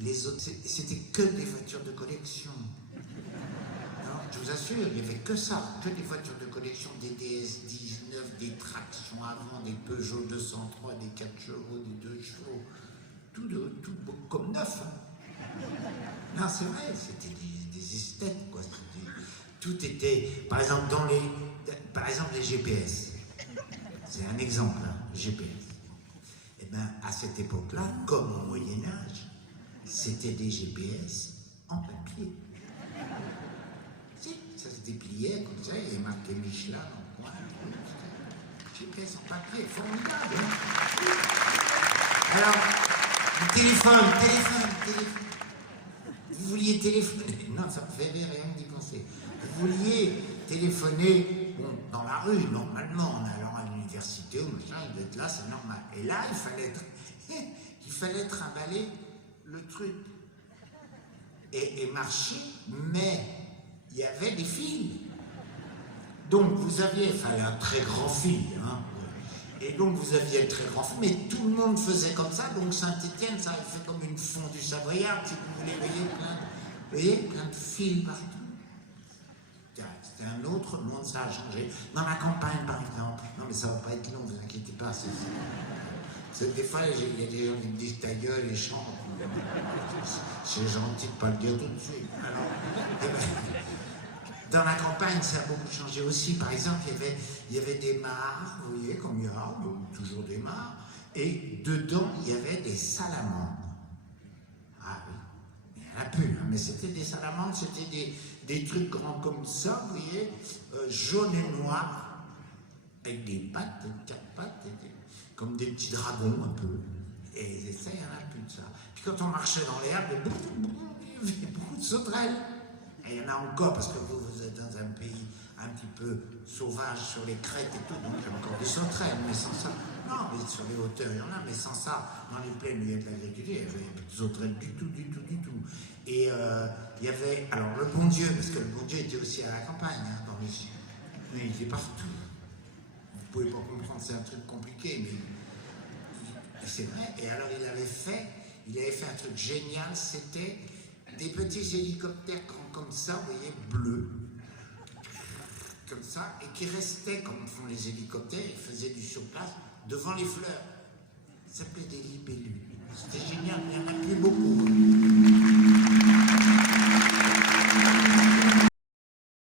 Les autres, c'était que des voitures de collection. Non, je vous assure, il n'y avait que ça, que des voitures de collection, des DS-19, des tractions avant, des Peugeot 203, des 4 chevaux, des 2 chevaux, tout comme neuf. Hein. Non, c'est vrai, c'était des esthètes, quoi. Tout était, par exemple, les GPS. C'est un exemple, hein, GPS. Eh bien, à cette époque-là, comme au Moyen-Âge, c'était des GPS en papier. Si, ça se dépliait comme ça, il y avait marqué Michelin dans le coin. GPS en papier, formidable. Hein. Alors, le téléphone. Vous vouliez téléphoner, non, ça me fait rire, rien d'y penser. Vous vouliez téléphoner, bon, dans la rue, normalement, en allant à l'université ou machin, il doit être là, c'est normal. Et là, il fallait trimballer le truc et marcher, mais il y avait des fils. Donc vous aviez, un très grand fil, hein, et donc vous aviez le très grand fil, mais tout le monde faisait comme ça, donc Saint-Étienne, ça avait fait comme une fondue savoyarde, si vous voulez, plein de fils partout. C'était un autre monde, ça a changé. Dans la campagne, par exemple, non mais ça va pas être long, vous inquiétez pas, des fois, il y a des gens qui me disent ta gueule et chantent. C'est gentil de pas le dire tout de suite. Alors, dans la campagne, ça a beaucoup changé aussi. Par exemple, il y avait des mares, vous voyez, comme il y a toujours des mares, et dedans, il y avait des salamandres. Ah oui, il n'y en a plus, hein, mais c'était des salamandres, c'était des trucs grands comme ça, vous voyez, jaunes et noirs, avec des pattes, 4 pattes, comme des petits dragons un peu. Et ça, il n'y en a plus de ça. Puis quand on marchait dans l'herbe, il y avait beaucoup de sauterelles. Et il y en a encore, parce que vous êtes dans un pays un petit peu sauvage sur les crêtes et tout, donc il y a encore des sauterelles, mais sans ça. Non, mais sur les hauteurs, il y en a, mais sans ça, dans les plaines où il y a de l'agriculture, il n'y avait pas de sauterelles du tout. Et il y avait, alors le bon Dieu, parce que le bon Dieu était aussi à la campagne, hein, dans les chiens. Mais il était partout. Vous ne pouvez pas comprendre, c'est un truc compliqué, mais c'est vrai. Et alors il avait fait un truc génial, c'était des petits hélicoptères comme ça, vous voyez, bleus, comme ça, et qui restaient, comme font les hélicoptères, ils faisaient du surplace, devant les fleurs. Ça s'appelait des libellules. C'était génial, il n'y en a plus beaucoup.